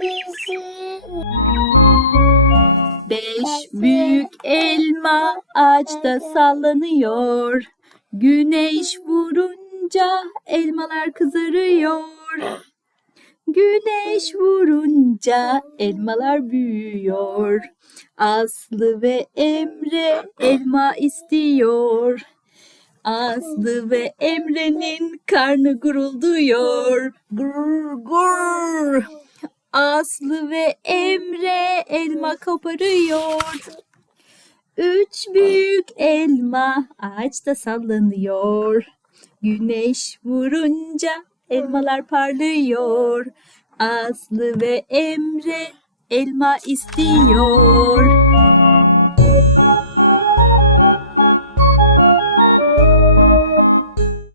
bizi. Beş büyük elma ağaçta sallanıyor. Güneş vurunca elmalar kızarıyor. Güneş vurunca elmalar büyüyor. Aslı ve Emre elma istiyor. Aslı ve Emre'nin karnı gurulduyor. Gur gur. Aslı ve Emre elma koparıyor. Üç büyük elma ağaçta sallanıyor. Güneş vurunca elmalar parlıyor. Aslı ve Emre elma istiyor.